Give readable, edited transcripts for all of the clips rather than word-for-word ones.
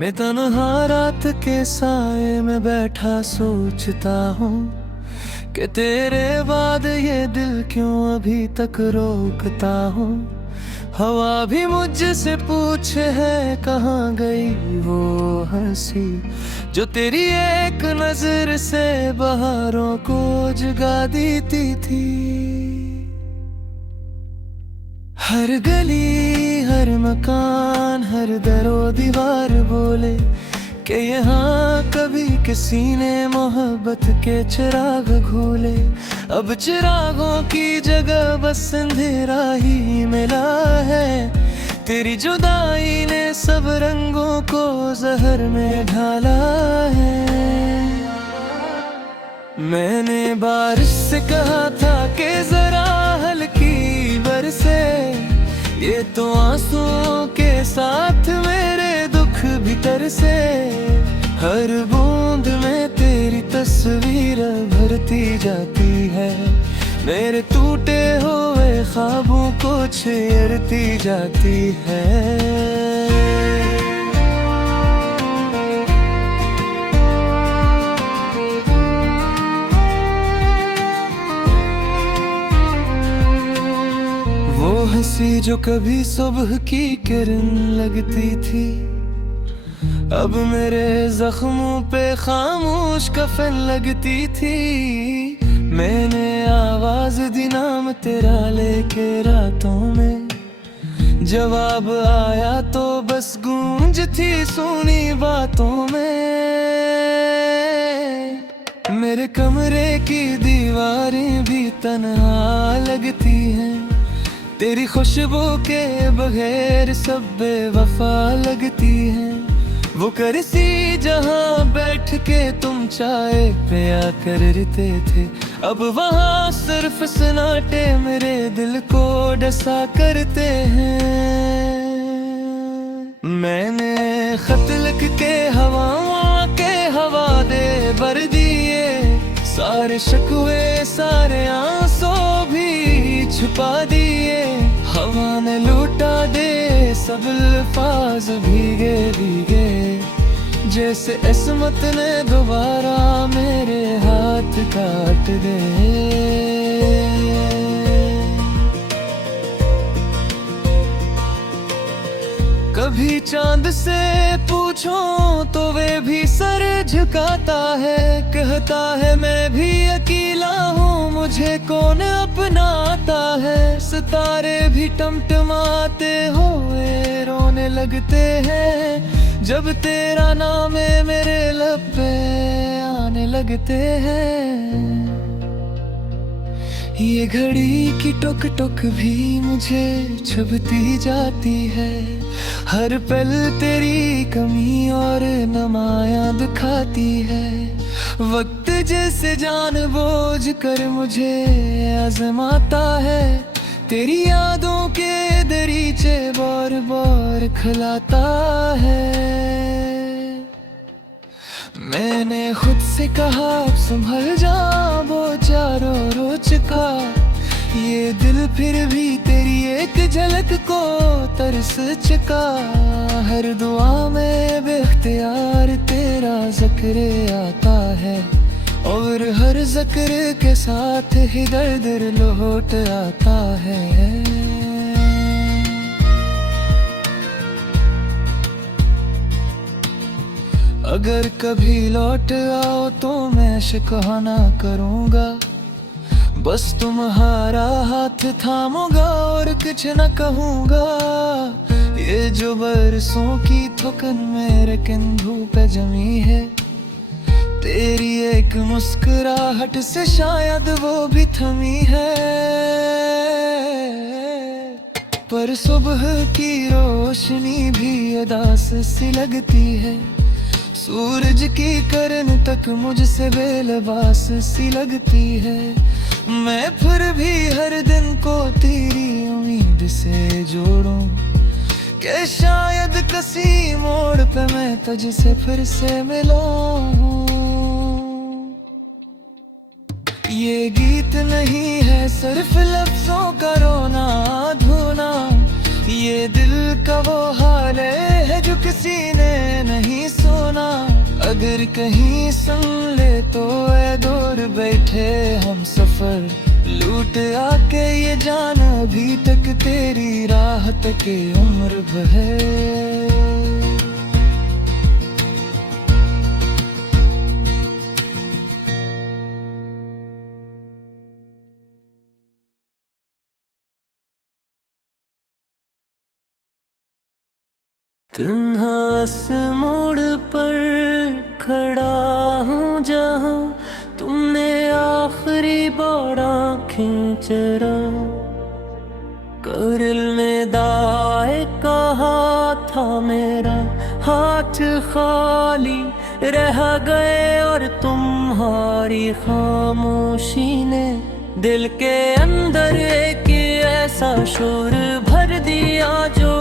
मैं तन्हा रात के साए में बैठा सोचता हूँ कि तेरे बाद ये दिल क्यों अभी तक रोकता हूँ। हवा भी मुझसे पूछे है कहाँ गई वो हंसी जो तेरी एक नजर से बहारों को जगा देती थी। हर गली हर मकान हर दरो दीवार बोले कि यहाँ कभी किसी ने मोहब्बत के चिराग घोले। अब चिरागों की जगह बस अंधेरा ही मिला है। तेरी जुदाई ने सब रंगों को जहर में ढाला है। मैंने बारिश से कहा था कि जरा हल्की बरसे, ये तो आंसुओं के साथ मेरे दुख भीतर से। हर बूंद में तेरी तस्वीर भरती जाती है, मेरे टूटे हुए ख्वाबों को छेड़ती जाती है। वो हंसी जो कभी सुबह की किरण लगती थी, अब मेरे जख्मों पे खामोश कफन लगती थी। मैंने आवाज दी नाम तेरा लेके रातों में, जवाब आया तो बस गूंज थी सुनी बातों में। मेरे कमरे की दीवारें भी तन्हा लगती हैं, तेरी खुशबू के बगैर सब बेवफा लगती हैं। वो करसी जहाँ बैठ के तुम चाय पिया करते थे, अब वहाँ सिर्फ सन्नाटे मेरे दिल को डसा करते हैं। मैंने खत लिख के हवाओं के हवाले भर दिए, सारे शिकवे सारे आंसू भी छुपा दिए। हवा ने लूटा दे सब अल्फाज भीगे भीगे, जैसे इस्मत ने दोबारा मेरे हाथ काट दे। कभी चांद से पूछो तो वे भी सर झुकाता है, कहता है मैं भी अकेला हूँ मुझे कौन अपनाता है। सितारे भी टमटमाते हुए रोने लगते हैं, जब तेरा नाम मेरे लब पे आने लगते हैं। ये घड़ी की टुक टुक भी मुझे छुपती जाती है, हर पल तेरी कमी और नुमायां दिखाती है। वक्त जैसे जानबूझ कर मुझे आजमाता है, तेरी यादों के दरीचे बार बार खिलाता है। मैंने खुद से कहा अब संभल जा, वो चारों रो चुका ये दिल फिर भी तेरी एक झलक को तरस चुका। हर दुआ में बेख्तियार तेरा जिक्र आता है, और हर जिक्र के साथ ही दर्द लौट आता है। अगर कभी लौट आओ तो मैं शिकवा ना करूँगा, बस तुम्हारा हाथ थामूंगा और कुछ न कहूँगा। ये जो बरसों की थकन मेरे कंधों पे जमी है, तेरी एक मुस्कुराहट से शायद वो भी थमी है। पर सुबह की रोशनी भी उदास सी लगती है, सूरज की किरण तक मुझसे बेलबास सी लगती है। मैं फिर भी हर दिन को तेरी उम्मीद से जोड़ूं, कि शायद किसी मोड़ पे मैं तुझसे फिर से मिलूं। ये गीत नहीं है सिर्फ लफ्जों का रोना धोना, ये दिल का वो हाल है जो किसी ने नहीं अगर कहीं संग ले तो ऐ दूर बैठे हम सफर लूट आके ये जान अभी तक तेरी राह तक उम्र बहे। तन्हास मोड़ पर खड़ा हूँ जहाँ तुमने आखिरी बार आँखें चरा कर में दाए कहा था मेरा हाथ खाली रह गए और तुम्हारी खामोशी ने दिल के अंदर एक ऐसा शोर भर दिया जो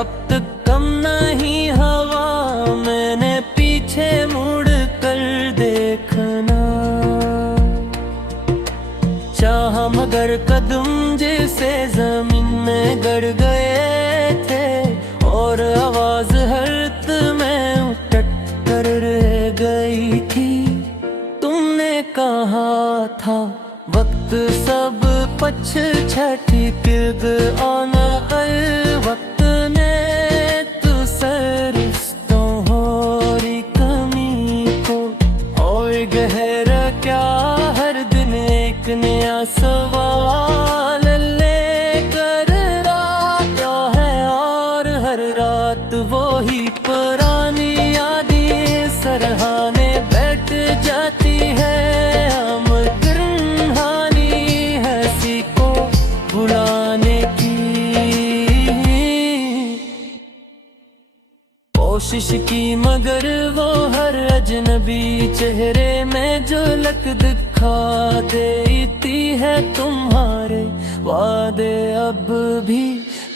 अब तक कम नहीं हवा। मैंने पीछे मुड़ कर देखना चाहा मगर कदम जैसे जमीन में गड़ गए थे और आवाज हर्त में उठट कर रह गई थी। तुमने कहा था वक्त सब पछठी किर्द आना वक्त नया सवाल लेकर आता है और हर रात वो ही पुरानी यादें सरहाने बैठ जाती है। हम कहानी हंसी को बुलाने की कोशिश की मगर वो हर अजनबी चेहरे में झलक दिखा देती है। तुम्हारे वादे अब भी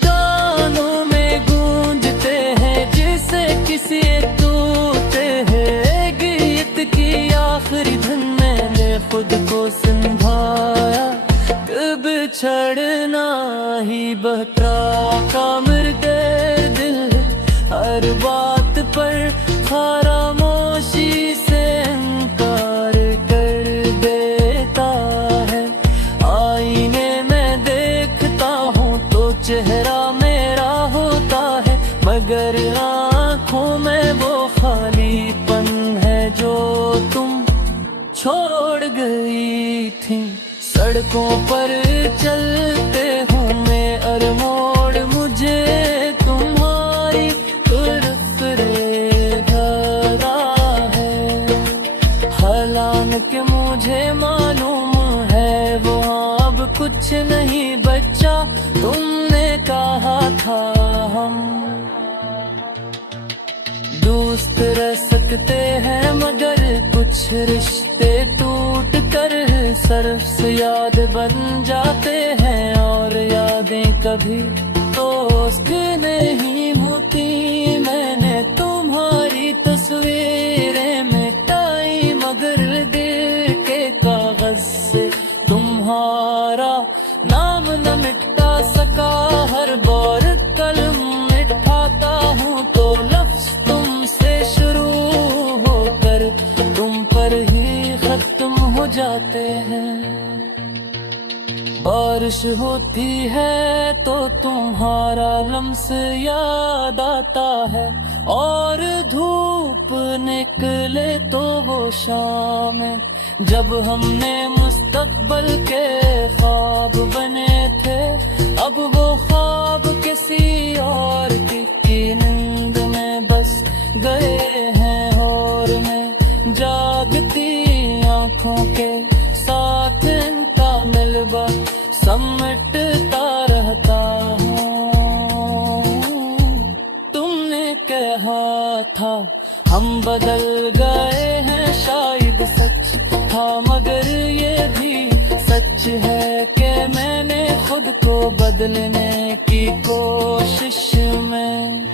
कानों में गूंजते हैं जिसे किसी टूटे हैं गीत की आखिरी धन मैंने खुद को संभाया कब छड़ना ही बहता का मृदे दिल हर बात पर खामोशी से इनकार कर देता है। आईने में देखता हूँ तो चेहरा मेरा होता है मगर आँखों में वो खालीपन है जो तुम छोड़ गई थी। सड़कों पर चलते हूँ मैं और मोड़ मुझे तुम्हारी तरफ रेखा है। हालांकि मुझे मालूम है वो अब कुछ नहीं बचा। तुमने कहा था हम दोस्त रह सकते हैं मगर कुछ रिश्ते टूट कर सरफ से याद बन जाते हैं और यादें कभी दोस्त नहीं होती। मैंने तुम्हारी तस्वीरें मिटाई मगर दिल के कागज से तुम्हारा नाम न मिटा सका। हर बार कलम मिटाता हूँ तो लफ्ज तुमसे शुरू होकर तुम पर ही खत्म हो जाते हैं। बारिश होती है तो तुम्हारा लम्स याद आता है और धूप निकले तो वो शाम जब हमने मुस्तकबल के ख्वाब बने थे। अब वो ख्वाब किसी और की नींद में बस गए हैं और मैं जागती आँखों के साथ इनका मिलबा समेटता रहता हूँ। तुमने कहा था हम बदल गए हैं शायद सच था मगर ये भी सच है कि मैंने खुद को बदलने की कोशिश में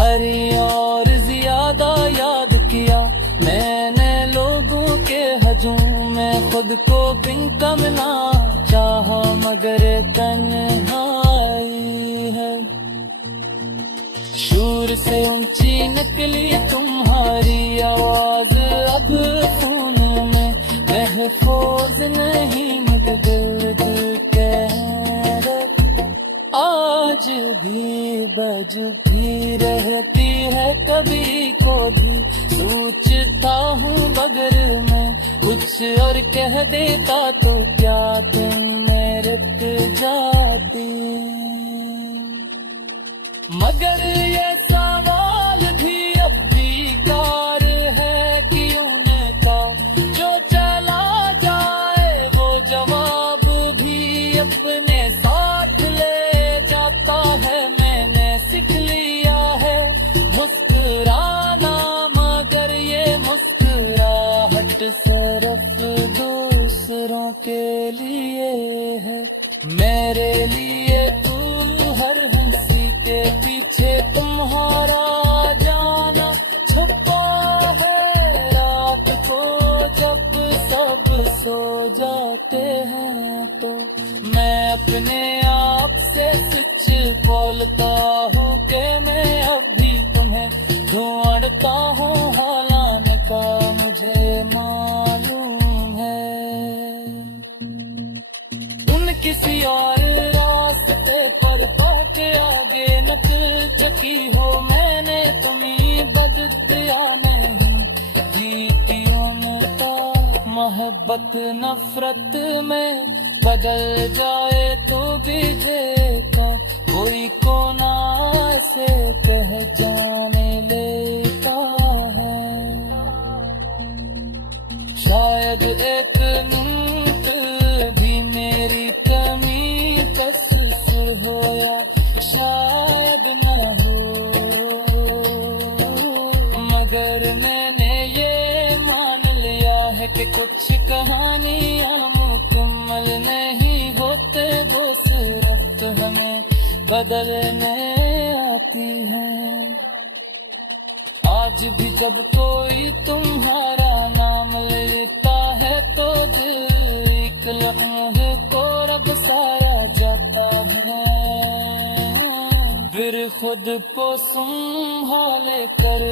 अरे और ज्यादा याद किया मैंने लोगों के हजूम में खुद को बिन कमना चाहा मगर तन्हाई है। दूर से ऊंची निकली तुम्हारी आवाज, अब खून में महफूज नहीं मगर दिल कह रहा। आज भी बजती रहती है कभी को भी, सोचता हूँ बगर मैं कुछ और कह देता तो क्या तुम में रुक जाती। मगर ये सवाल भी अब बेकार है कि उनका जो चला जाए वो जवाब भी अपने साथ ले जाता है। मैंने सीख लिया है मुस्कुराना, मगर ये मुस्कुराहट सिर्फ दूसरों के लिए है। मेरे लिए तू हर हंसी के पीछे तुम्हारा जाना छुपा है। रात को जब सब सो जाते हैं तो मैं अपने आप से सच बोलता हूँ कि मैं अभी तुम्हें ढूंढता हूँ, हालांकि का मुझे मालूम है तुम किसी और रास्ते पर पहुंचे आगे नक चकी हो। मैंने तुम्हें बदल दिया नहीं जीती उनका, मोहब्बत नफरत में बदल जाए तो बीजेगा कोई कोना से पहचाने लेता है। शायद एक मिनट भी मेरी कमी कसूर हो या शायद न हो, मगर मैंने ये मान लिया है कि कुछ कहानियां मुकम्मल नहीं होते, वो सिर्फ हमें बदलने आती है। आज भी जब कोई तुम्हारा नाम लेता है तो दिल एक लम्हे को रब सारा जाता है। फिर खुद को संभाले कर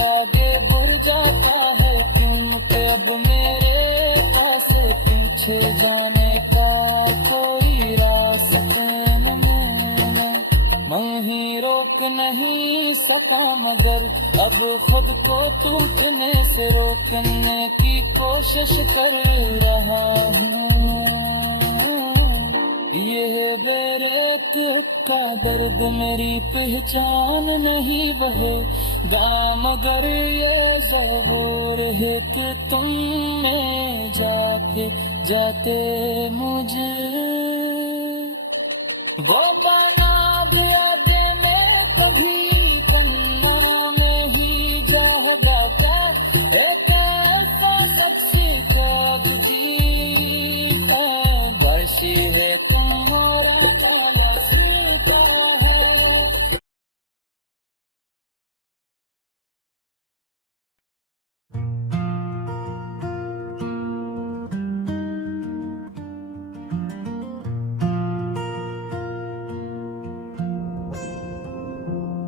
आगे बढ़ जाता है, क्योंकि अब मेरे पास पीछे जाने का कोई रास्ता नहीं। मैं ही रोक नहीं सका मगर अब खुद को टूटने से रोकने की कोशिश कर रहा हूँ। ये बेरेत का दर्द मेरी पहचान नहीं वहे गा, मगर ये ज़रूर है कि तुम में जाके जाते मुझे वो पाना दिया दे मैं कभी पन्ना में ही जागा क्या एक ऐसा सच्ची कब्जी है। वर्षी है तुम्हारा ताला सीता है।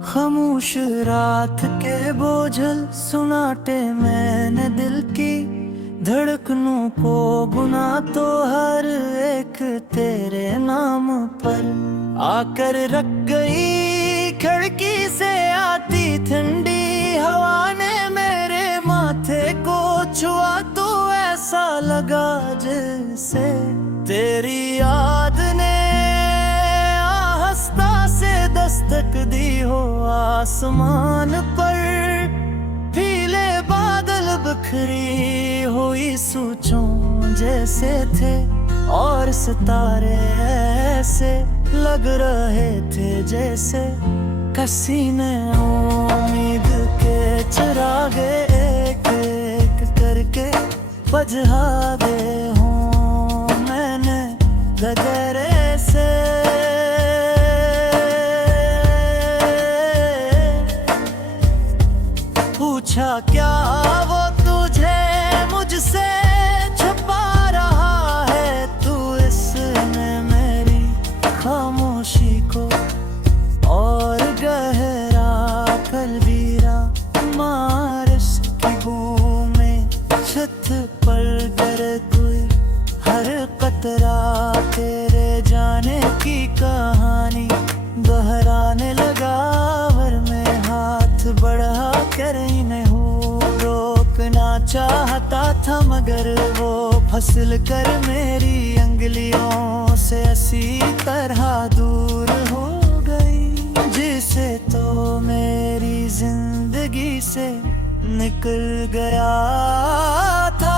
खामोश रात के बोझल सुनाटे मैंने दिल की धड़कनों को गुना तो हर एक तेरे नाम पर आकर रख गई। खिड़की से आती ठंडी हवा ने मेरे माथे को छुआ तो ऐसा लगा जैसे तेरी याद ने आहिस्ता से दस्तक दी हो आसमान पर। पीले बादल बिखरी हुई सोचों जैसे थे और सितारे ऐसे लग रहे थे जैसे किसी ने उम्मीद के चिराग एक एक करके बुझा दे हूँ मैंने गगरे से। पूछा क्या वो तुझे मुझसे छुपा रहा है, तू इसने मेरी खामोशी को और गहरा छत पर गिरे कोई, हर कतरा तेरे जाने की कहानी दोहराने लगा। वर में हाथ बढ़ा कर इन्हें हूँ रोकना चाहता था, मगर वो फिसल कर मेरी अंगलियों से ऐसी तरह दूर हो गई, जिसे तो मेरी जिंदगी से निकल गया था।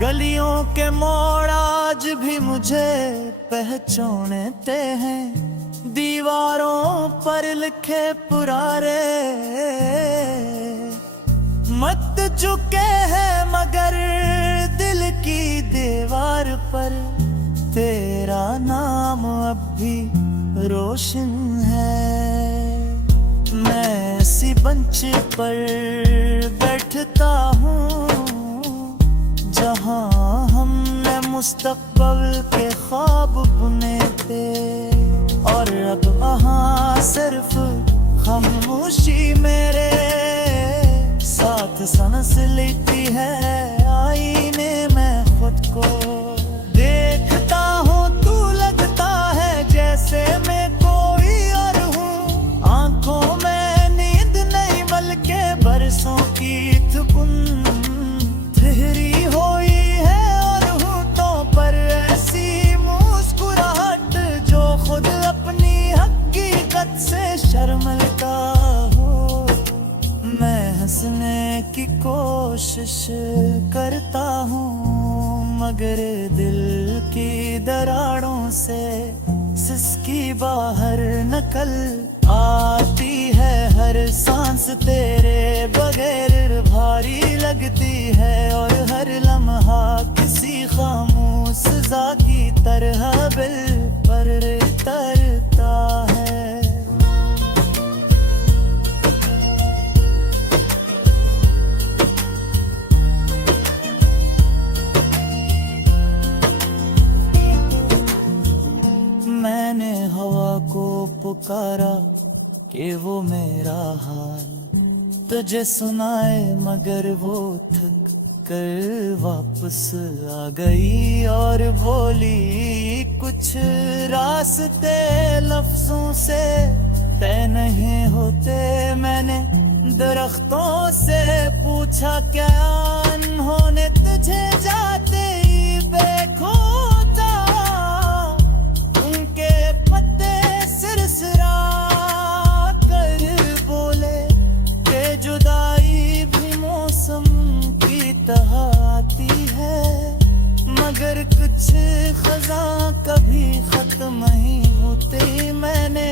गलियों के मोड़ आज भी मुझे पहचानते हैं, दीवारों पर लिखे पुरारे मत चुके हैं, मगर दिल की दीवार पर तेरा नाम अब भी रोशन है। मैं ऐसी बेंच पर बैठता हूँ जहाँ हमने मुस्तकबिल के ख्वाब बुने थे, और अब वहाँ सिर्फ खामोशी मेरे साथ सांस लेती है। आईने में खुद को देखता हूँ, तू लगता है जैसे मैं कोई और हूँ। आंखों में नींद नहीं बल्कि बरसों की थकुन ठहरी हुई है, और होठों पर ऐसी मुस्कुराहट जो खुद अपनी हकीकत से शर्मिंदा हो। मैं हंसने की कोशिश करता हूँ, मगर दिल की दरारों से सिसकी बाहर निकल आती है। हर सांस तेरे बगैर भारी लगती है, और हर लम्हा किसी खामोश सज़ा की तरह दिल पर तरता है। मैंने हवा को पुकारा कि वो मेरा हाल तुझे सुनाए, मगर वो थक कर वापस आ गई और बोली कुछ रास्ते लफ्जों से तय नहीं होते। मैंने दरख्तों से पूछा क्या उन्होंने तुझे जाते ही बेखोता, उनके पत्ते सिरसिरा कर बोले कि जुदाई भी मौसम की तरह आती है, मगर कुछ खज़ां कभी खत्म नहीं होते। मैंने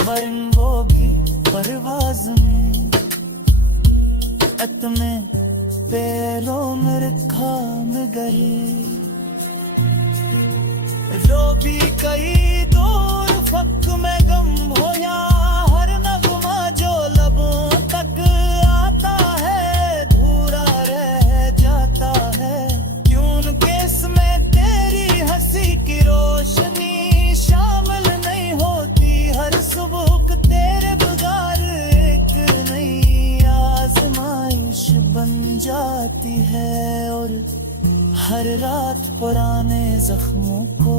परिंदों की परवाज़ में इतने पैरों में रखा गए, जो भी कई दूर फक में गम हो या हर नगमा जो लबों तक आता है धूरा रह जाता है। क्यों कि इसमें तेरी हंसी की रोशनी शामिल नहीं होती, हर सुबह तेरे बगैर एक नई आजमाइश बन जाती है, और हर रात पुराने जख्मों को